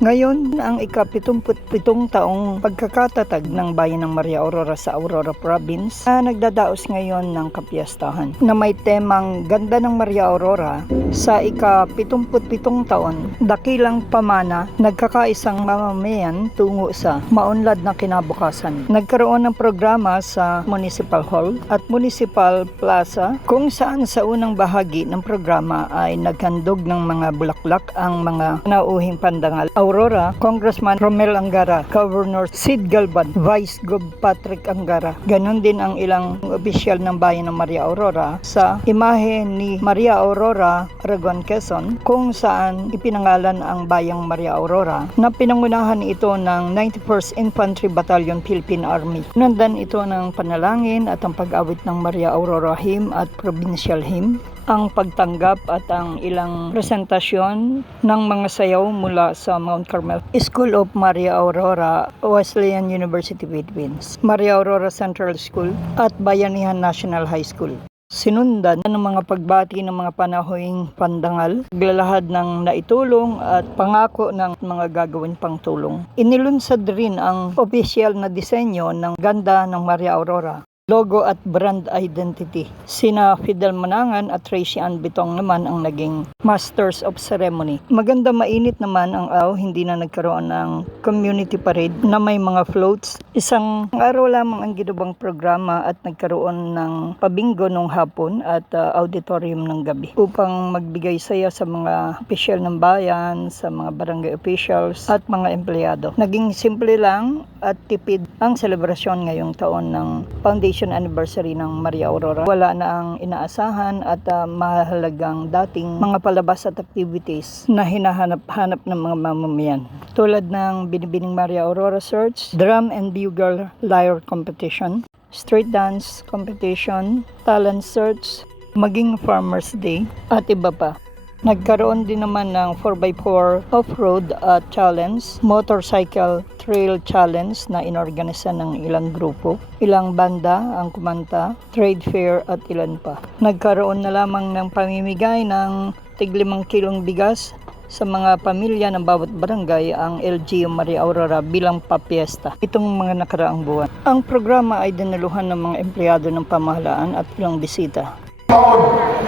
Ngayon ang ika-77 taong pagkakatatag ng bayan ng Maria Aurora sa Aurora Province na nagdadaos ngayon ng kapiyastahan na may temang Ganda ng Maria Aurora. Sa ika-77 taon, dakilang pamana, nagkakaisang mamamayan tungo sa maunlad na kinabukasan. Nagkaroon ng programa sa Municipal Hall at Municipal Plaza kung saan sa unang bahagi ng programa ay naghandog ng mga bulaklak ang mga nauuhing pandangal. Aurora, Congressman Romel Angara, Governor Sid Galban, Vice Gov Patrick Angara. Ganon din ang ilang opisyal ng bayan ng Maria Aurora sa imahe ni Maria Aurora, Aragon, Quezon, kung saan ipinangalan ang bayang Maria Aurora na pinangunahan ito ng 91st Infantry Battalion Philippine Army. Nandan ito ng panalangin at ang pag-awit ng Maria Aurora Hymn at Provincial Hymn, ang pagtanggap at ang ilang presentasyon ng mga sayaw mula sa Mount Carmel School of Maria Aurora, Wesleyan University Philippines, Maria Aurora Central School at Bayanihan National High School. Sinundan ng mga pagbati ng mga panahoing pandangal, paglalahad ng naitulong at pangako ng mga gagawin pang tulong. Inilunsad rin ang opisyal na disenyo ng Ganda ng Maria Aurora, logo at brand identity. Sina Fidel Manangan at Tracy Ann Bitong naman ang naging Masters of Ceremony. Maganda mainit naman ang araw, hindi na nagkaroon ng community parade na may mga floats. Isang araw lamang ang ginubang programa at nagkaroon ng pabingo nung hapon at auditorium ng gabi upang magbigay saya sa mga opisyal ng bayan, sa mga barangay officials at mga empleyado. Naging simple lang at tipid ang selebrasyon ngayong taon ng Foundation Anniversary ng Maria Aurora. Wala na ang inaasahan at mahalagang dating mga palabas at activities na hinahanap-hanap ng mga mamamayan. Tulad ng Binibining Maria Aurora Search, Drum and Bugle Lyre Competition, Street Dance Competition, Talent Search, maging Farmers Day at iba pa. Nagkaroon din naman ng 4x4 off-road challenge, motorcycle trail challenge na inorganisa ng ilang grupo, ilang banda ang kumanta, trade fair at ilan pa. Nagkaroon na lamang ng pamimigay ng tig-5 kilong bigas sa mga pamilya ng bawat barangay ang LGU Maria Aurora bilang papiesta itong mga nakaraang buwan. Ang programa ay dinaluhan ng mga empleyado ng pamahalaan at ilang bisita.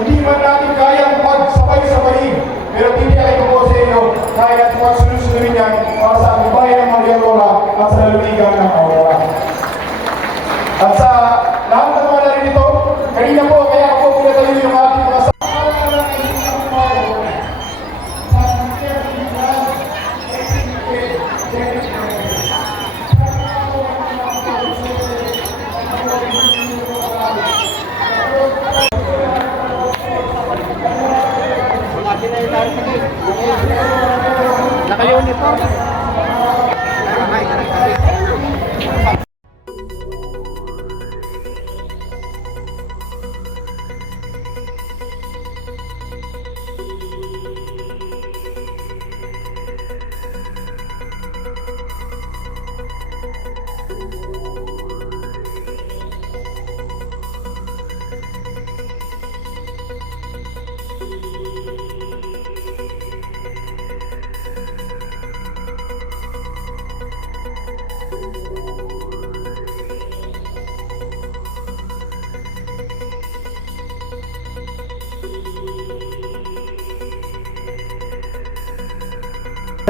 Hindi man natin kayang pagsabay-sabayin, pero tiniyay ko po sa inyo, kaya natin masunod-sunodin yan para sa ating bayan ng Maria Aurora at sa lalawigan ng Aurora. At sa lahat ng mga narito, kanina po, kaya ako po pinatayo yung ating mga Naka-uniform.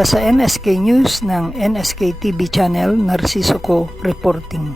Sa NSK News ng NSK TV Channel, Narciso Co. reporting.